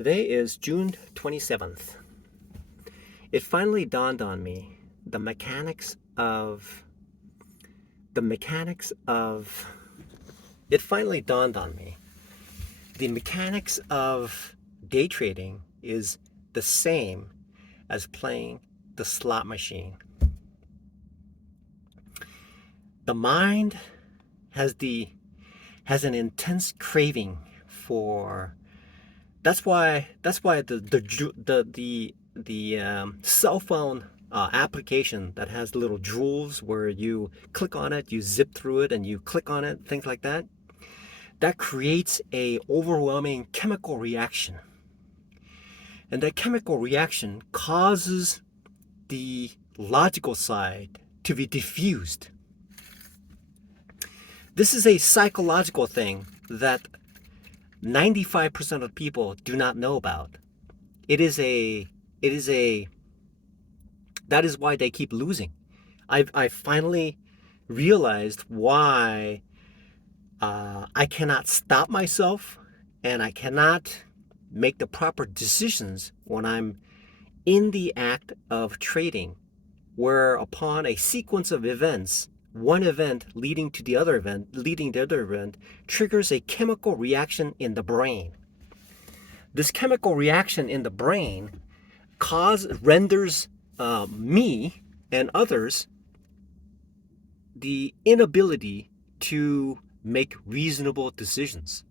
Today is June 27th. It finally dawned on me the mechanics of it finally dawned on me the mechanics of day trading is the same as playing the slot machine. The mind has an intense craving for. That's why the cell phone application that has little jewels where you click on it, you zip through it, and you click on it, things like that. That creates a overwhelming chemical reaction, and that chemical reaction causes the logical side to be diffused. This is a psychological thing that 95% of people do not know about. That is why they keep losing. I finally realized why I cannot stop myself and I cannot make the proper decisions when I'm in the act of trading, where upon a sequence of events, one event leading to the other event, triggers a chemical reaction in the brain. This chemical reaction in the brain renders me and others the inability to make reasonable decisions.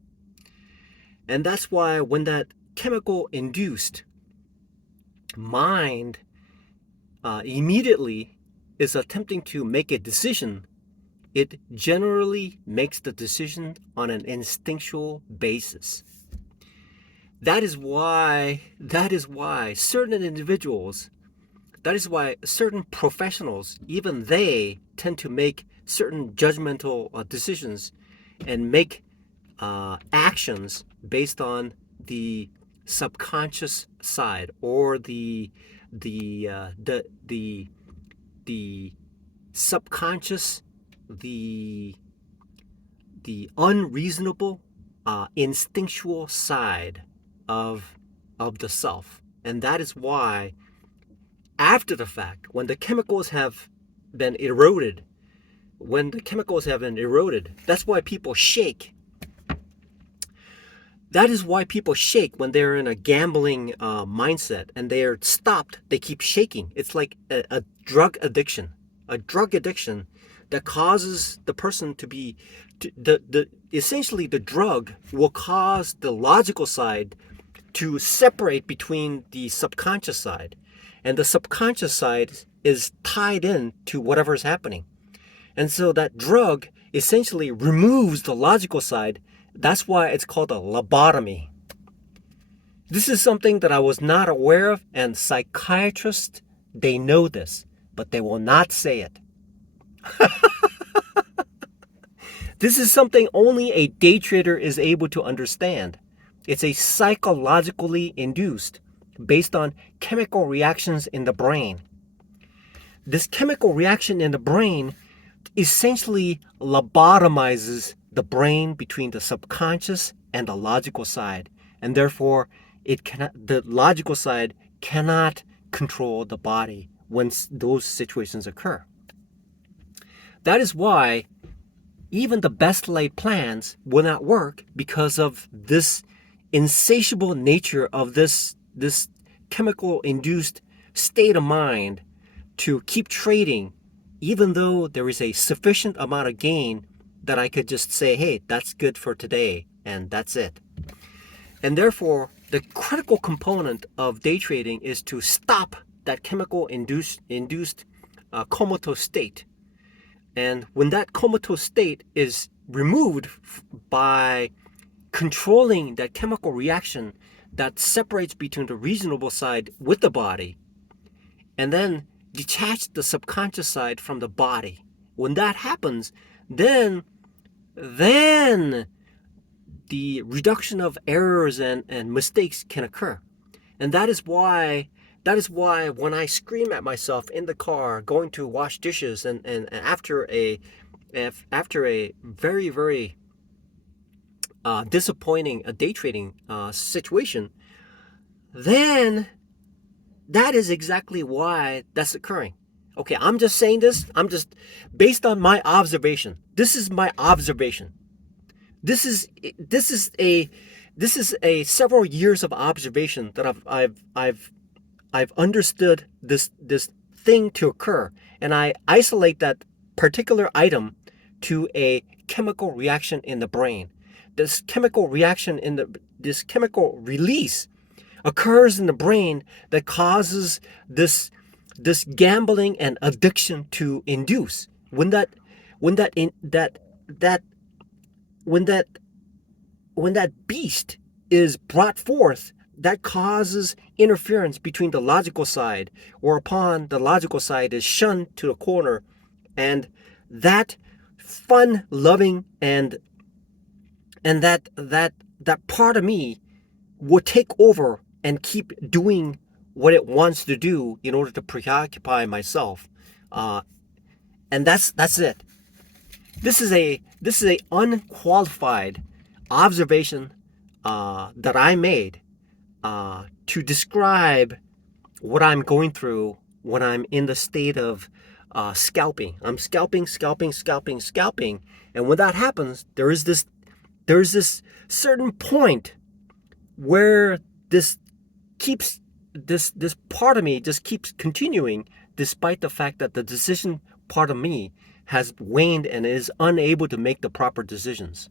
And that's why when that chemical induced mind immediately is attempting to make a decision, it generally makes the decision on an instinctual basis. That is why certain professionals, even they tend to make certain judgmental decisions and make actions based on the subconscious side, or the subconscious, the unreasonable, instinctual side of the self. And that is why, after the fact, when the chemicals have been eroded, that's why people shake. That is why people shake when they're in a gambling mindset and they're stopped. They keep shaking. It's like a drug addiction. A drug addiction that causes the person to be, essentially the drug will cause the logical side to separate between the subconscious side. And the subconscious side is tied in to whatever is happening. And so that drug essentially removes the logical side. That's why it's called a lobotomy. This is something that I was not aware of, and psychiatrists, they know this, but they will not say it. This is something only a day trader is able to understand. It's a psychologically induced, based on chemical reactions in the brain. This chemical reaction in the brain essentially lobotomizes the brain between the subconscious and the logical side, and therefore the logical side cannot control the body when those situations occur. That is why even the best laid plans will not work, because of this insatiable nature of this chemical induced state of mind to keep trading, even though there is a sufficient amount of gain that I could just say, hey, that's good for today, and that's it. And therefore, the critical component of day trading is to stop that chemical induced comatose state. And when that comatose state is removed by controlling that chemical reaction that separates between the reasonable side with the body, and then detach the subconscious side from the body. When that happens, then the reduction of errors and mistakes can occur. And that is why when I scream at myself in the car going to wash dishes, and after a very, very disappointing day trading situation, then that is exactly why that's occurring. Okay, I'm just saying this. I'm just based on my observation. This is my observation. This is this is a this is a several years of observation that I've understood this thing to occur, and I isolate that particular item to a chemical reaction in the brain. This chemical release occurs in the brain that causes this gambling and addiction to induce. When that in that when that when that beast is brought forth, that causes interference between the logical side, whereupon the logical side is shunned to the corner, and that fun loving and that part of me will take over and keep doing what it wants to do in order to preoccupy myself, and that's it. This is a unqualified observation that I made to describe what I'm going through when I'm in the state of scalping. I'm scalping, scalping, scalping, scalping, and when that happens, there's this certain point where this part of me just keeps continuing, despite the fact that the decision part of me has waned and is unable to make the proper decisions.